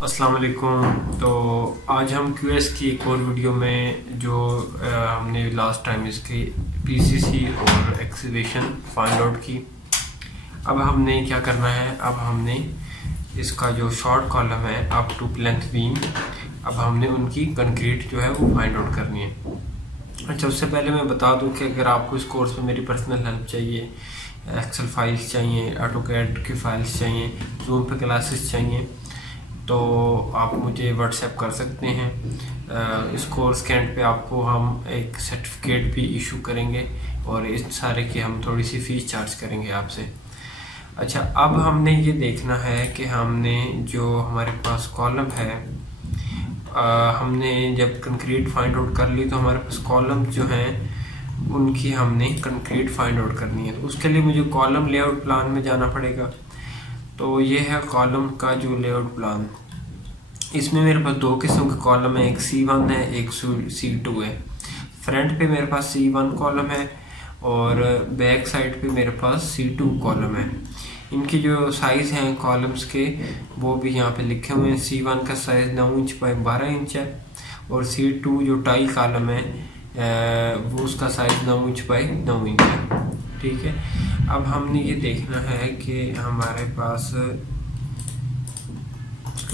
अस्सलाम वालेकुम। तो आज हम क्यूएस की एक और वीडियो में जो हमने लास्ट टाइम इसकी पीसीसी और एक्सीवेशन फाइंड आउट की। अब हमने क्या करना है, अब हमने इसका जो शॉर्ट कॉलम है अप टू प्लेंथ बीम, अब हमने उनकी कंक्रीट जो है वो फाइंड आउट करनी है। अच्छा, उससे पहले मैं बता दूं कि अगर आपको इस कोर्स में मेरी पर्सनल हेल्प चाहिए, एक्सेल फाइल्स चाहिए, ऑटोकैड की फाइल्स चाहिए, जूम पे क्लासेस चाहिए, तो आप मुझे व्हाट्सएप कर सकते हैं। इस कोर्स के एंड पे आपको हम एक सर्टिफिकेट भी इशू करेंगे और इस सारे की हम थोड़ी सी फ़ीस चार्ज करेंगे आपसे। अच्छा, अब हमने ये देखना है कि हमने जो हमारे पास कॉलम है, हमने जब कंक्रीट फाइंड आउट कर ली तो हमारे पास कॉलम जो हैं उनकी हमने कंक्रीट फाइंड आउट करनी है। तो उसके लिए मुझे कॉलम लेआउट प्लान में जाना पड़ेगा। तो ये है कॉलम का जो लेआउट प्लान। इसमें मेरे पास दो किस्म के कॉलम है, एक C1 है, एक C2 है। फ्रंट पे मेरे पास C1 कॉलम है और बैक साइड पे मेरे पास C2 कॉलम है। इनकी जो साइज़ हैं कॉलम्स के वो भी यहाँ पे लिखे हुए हैं। C1 का साइज़ 9 इंच बाई 12 इंच है और C2 जो टाई कॉलम है वो उसका साइज़ 9 इंच बाई 9 इंच है। ठीक है, अब हमने ये देखना है कि हमारे पास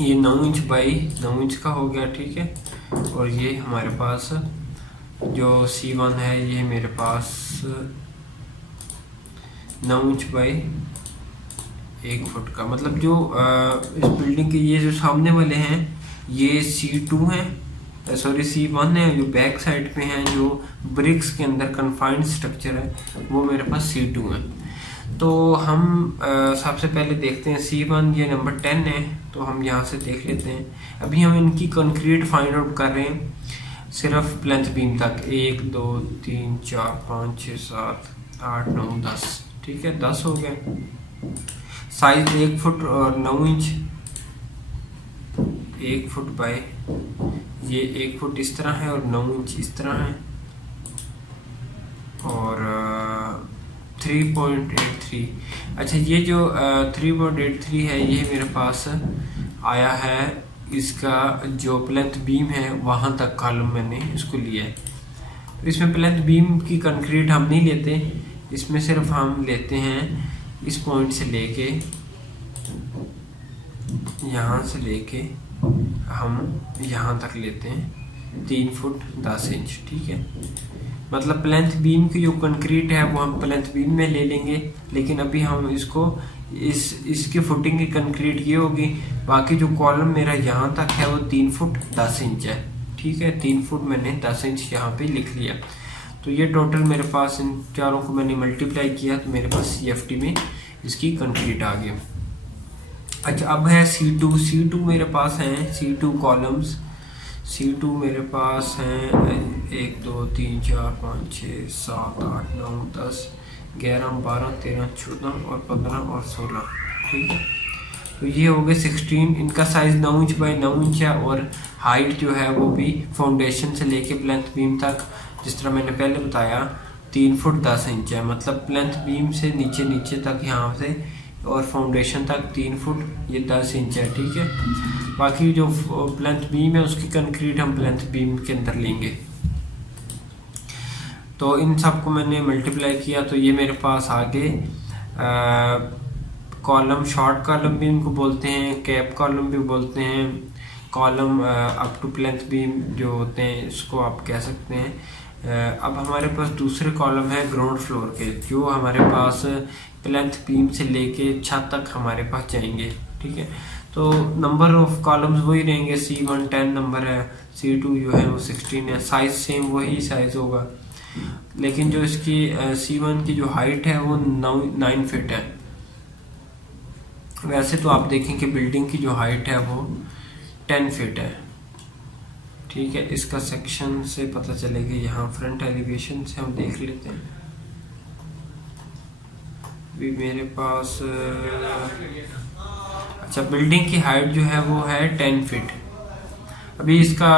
ये 9 इंच बाई 9 इंच का हो गया। ठीक है, और ये हमारे पास जो C1 है ये मेरे पास 9 इंच बाई 1 फुट का, मतलब जो इस बिल्डिंग के ये जो सामने वाले हैं ये C2 हैं, सॉरी C1 है। जो बैक साइड पे हैं जो ब्रिक्स के अंदर कन्फाइंड स्ट्रक्चर है वो मेरे पास C2 है। तो हम सबसे पहले देखते हैं C1, ये नंबर 10 है, तो हम यहाँ से देख लेते हैं। अभी हम इनकी कंक्रीट फाइंड आउट कर रहे हैं सिर्फ प्लेंथ बीम तक। 1 2 3 4 5 6 7 8 9 10। ठीक है, 10 हो गए। साइज 1 फुट और 9 इंच, 1 फुट बाय ये 1 फुट इस तरह है और 9 इंच इस तरह है और 3.83। अच्छा, ये जो 3.83 है ये मेरे पास आया है, इसका जो प्लेंथ बीम है वहाँ तक कॉलम मैंने इसको लिया है। तो इसमें प्लेंथ बीम की कंक्रीट हम नहीं लेते, इसमें सिर्फ हम लेते हैं इस पॉइंट से लेके यहाँ से लेके हम यहाँ तक लेते हैं 3 फुट 10 इंच। ठीक है, मतलब प्लेंथ बीम की जो कंक्रीट है वो हम प्लेंथ बीम में ले लेंगे, लेकिन अभी हम इसको इसकी फुटिंग की कंक्रीट ये होगी। बाकी जो कॉलम मेरा यहाँ तक है वो 3 फुट 10 इंच है। ठीक है, 3 फुट मैंने 10 इंच यहाँ पे लिख लिया। तो ये टोटल मेरे पास इन चारों को मैंने मल्टीप्लाई किया तो मेरे पास CFT में इसकी कंक्रीट आ गई। अच्छा, अब है C2 मेरे पास हैं C2 कॉलम्स। C2 मेरे पास हैं 1 2 3 4 5 6 7 8 9 10 11 12 13 14 और 15 और 16। ठीक है, तो ये हो गए 16। इनका साइज़ 9 इंच बाई 9 इंच है और हाइट जो है वो भी फाउंडेशन से लेके प्लेंथ बीम तक, जिस तरह मैंने पहले बताया, 3 फुट 10 इंच है। मतलब प्लेंथ बीम से नीचे तक यहाँ से और फाउंडेशन तक 3 फुट ये 10 इंच है। ठीक है, बाकी जो प्लेंथ बीम है उसकी कंक्रीट हम प्लेंथ बीम के अंदर लेंगे। तो इन सब को मैंने मल्टीप्लाई किया तो ये मेरे पास आगे कॉलम, शॉर्ट कॉलम भी इनको बोलते हैं, कैप कॉलम भी बोलते हैं, column up to plinth beam जो होते हैं इसको आप कह सकते हैं। अब हमारे पास दूसरे कॉलम है ग्राउंड फ्लोर के, जो हमारे पास प्लेंथ बीम से लेके छत तक हमारे पास जाएंगे। ठीक है, तो नंबर ऑफ कॉलम्स वही रहेंगे। C1 10 नंबर है, C2 जो है वो 16 है। साइज सेम वही साइज होगा, लेकिन जो इसकी C1 की जो हाइट है वो 9 फीट है। वैसे तो आप देखें कि बिल्डिंग की जो हाइट है वो 10 फीट है। ठीक है, इसका सेक्शन से पता चलेगा, यहाँ फ्रंट एलिवेशन से हम देख लेते हैं। भी मेरे पास अच्छा, बिल्डिंग की हाइट जो है वो है 10 फीट। अभी इसका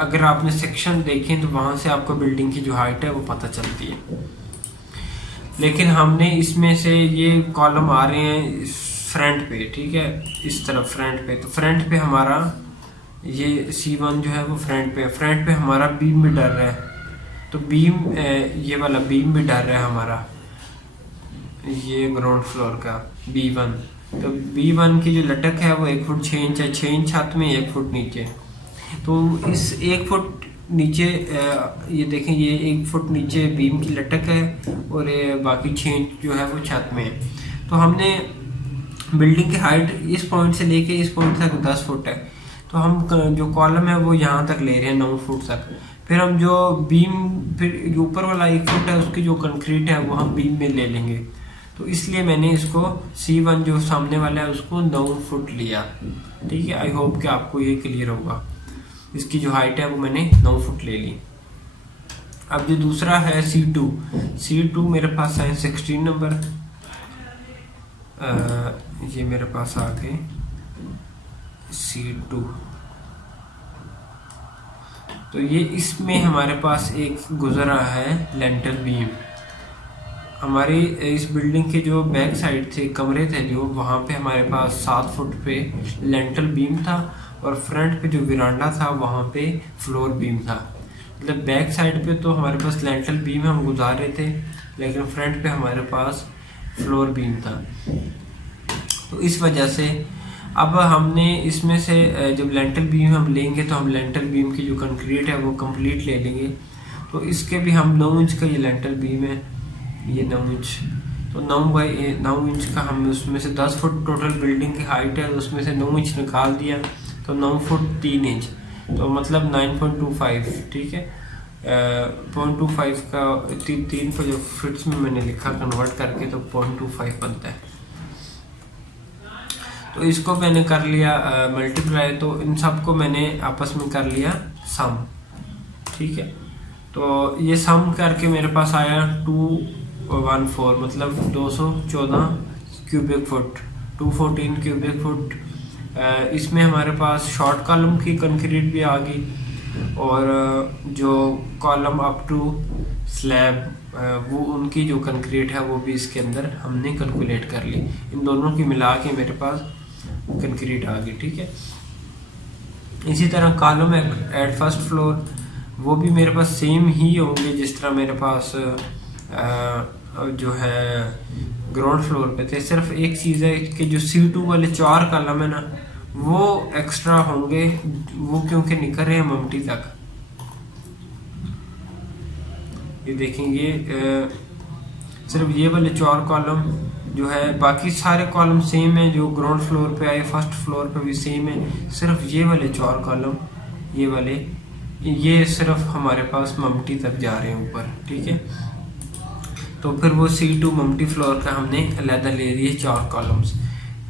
अगर आपने सेक्शन देखें तो वहाँ से आपको बिल्डिंग की जो हाइट है वो पता चलती है। लेकिन हमने इसमें से ये कॉलम आ रहे हैं फ्रंट पे, ठीक है, इस तरफ फ्रंट पे। तो फ्रंट पे हमारा ये C1 जो है वो फ्रंट पे हमारा बीम भी डर रहा है। तो बीम ये वाला बीम भी डर रहा है हमारा, ये ग्राउंड फ्लोर का B1। तो B1 की जो लटक है वो 1 फुट 6 इंच है, 6 इंच छत में 1 फुट नीचे। तो इस 1 फुट नीचे ये देखें, ये 1 फुट नीचे बीम की लटक है और ये बाकी 6 इंच जो है वो छत में है। तो हमने बिल्डिंग की हाइट इस पॉइंट से लेके इस पॉइंट तक 10 फुट है। तो हम जो कॉलम है वो यहाँ तक ले रहे हैं 9 फुट तक। फिर हम जो बीम, फिर जो ऊपर वाला 1 फुट है उसकी जो कंक्रीट है वो हम बीम में ले लेंगे। तो इसलिए मैंने इसको C1 जो सामने वाला है उसको 9 फुट लिया, ठीक है। आई होप कि आपको ये क्लियर होगा। इसकी जो हाइट है वो मैंने 9 फुट ले ली। अब जो दूसरा है C2 मेरे पास है 16 नंबर। ये मेरे पास आ गए C2। तो ये इसमें हमारे पास एक गुजर रहा है लेंटल बीम। हमारी इस बिल्डिंग के जो बैक साइड थे कमरे थे जो, वहाँ पे हमारे पास 7 फुट पे लेंटल बीम था और फ्रंट पे जो विरांडा था वहाँ पे फ्लोर बीम था। मतलब बैक साइड पे तो हमारे पास लेंटल बीम हम गुजार रहे थे, लेकिन फ्रंट पे हमारे पास फ्लोर बीम था। तो इस वजह से अब हमने इसमें से जब लेंटल बीम हम लेंगे तो हम लेंटल बीम की जो कंक्रीट है वो कंप्लीट ले लेंगे। तो इसके भी हम 9 इंच का ये लेंटल बीम है, ये 9 इंच। तो 9 इंच का हम उसमें से 10 फुट टोटल बिल्डिंग की हाइट है, उसमें से 9 इंच निकाल दिया तो 9 फुट 3 इंच, तो मतलब 9.25, ठीक है। 0.25 का 3 को जो फिट्स में मैंने लिखा कन्वर्ट करके तो 0.25 बनता है। तो इसको मैंने कर लिया मल्टीप्लाई, तो इन सबको मैंने आपस में कर लिया सम, ठीक है। तो ये सम करके मेरे पास आया 214, मतलब 214 क्यूबिक फुट, 214 क्यूबिक फुट। इसमें हमारे पास शॉर्ट कॉलम की कंक्रीट भी आ गई और जो कॉलम अप टू स्लैब वो उनकी जो कंक्रीट है वो भी इसके अंदर हमने कैलकुलेट कर ली। इन दोनों की मिला के मेरे पास कंक्रीट आ गई, ठीक है। इसी तरह कॉलम एट फर्स्ट फ्लोर वो भी मेरे पास सेम ही होंगे जिस तरह मेरे पास जो है ग्राउंड फ्लोर पे थे। सिर्फ एक चीज़ है कि जो C2 वाले 4 कॉलम है ना वो एक्स्ट्रा होंगे, वो क्योंकि निकल रहे हैं ममटी तक। ये देखेंगे सिर्फ ये वाले 4 कॉलम जो है, बाकी सारे कॉलम सेम है जो ग्राउंड फ्लोर पे आए, फर्स्ट फ्लोर पे भी सेम है। सिर्फ ये वाले 4 कॉलम, ये वाले, ये सिर्फ हमारे पास ममटी तक जा रहे हैं ऊपर, ठीक है। तो फिर वो C2 ममटी फ्लोर का हमने अलहदा ले लिए 4 कॉलम्स।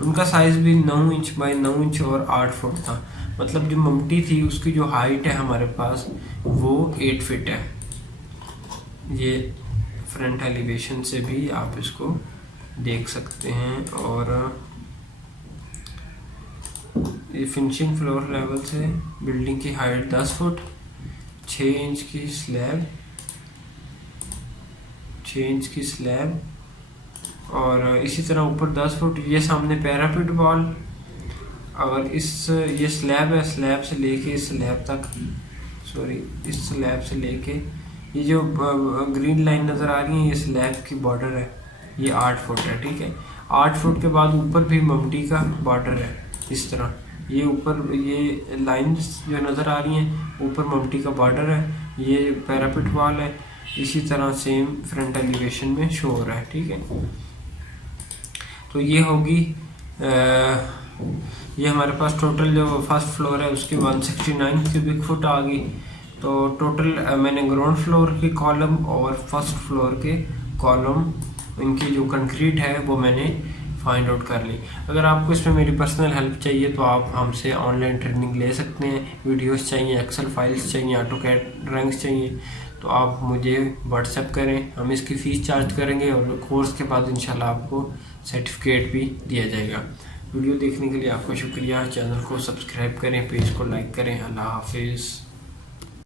उनका साइज भी 9 इंच बाई 9 इंच और 8 फुट था। मतलब जो ममटी थी उसकी जो हाइट है हमारे पास वो 8 फीट है। ये फ्रंट एलिवेशन से भी आप इसको देख सकते हैं। और ये फिनिशिंग फ्लोर लेवल से बिल्डिंग की हाइट 10 फुट, 6 इंच की स्लैब, 6 इंच की स्लैब और इसी तरह ऊपर 10 फुट। ये सामने पैरापिट वॉल और ये स्लैब है, स्लैब से लेके इस स्लैब तक, सॉरी इस स्लैब से लेके ये जो ग्रीन लाइन नज़र आ रही है ये स्लैब की बॉर्डर है, ये 8 फुट है, ठीक है। 8 फुट के बाद ऊपर भी ममटी का बॉर्डर है इस तरह। ये ऊपर ये लाइंस जो नज़र आ रही हैं ऊपर ममटी का बॉर्डर है, ये पैरापिट वॉल है। इसी तरह सेम फ्रंट एलिवेशन में शो हो रहा है, ठीक है। तो ये होगी ये हमारे पास टोटल जो फर्स्ट फ्लोर है उसकी 169 क्यूबिक फुट आ गई। तो टोटल मैंने ग्राउंड फ्लोर के कॉलम और फर्स्ट फ्लोर के कॉलम इनकी जो कंक्रीट है वो मैंने फाइंड आउट कर ली। अगर आपको इसमें मेरी पर्सनल हेल्प चाहिए तो आप हमसे ऑनलाइन ट्रेनिंग ले सकते हैं। वीडियोस चाहिए, एक्सेल फाइल्स चाहिए, ऑटोकैड ड्राइंग्स चाहिए तो आप मुझे व्हाट्सएप करें, हम इसकी फ़ीस चार्ज करेंगे और कोर्स के बाद इंशाल्लाह आपको सर्टिफिकेट भी दिया जाएगा। वीडियो देखने के लिए आपका शुक्रिया। चैनल को सब्सक्राइब करें, पेज को लाइक करें। अल्लाह हाफिज़।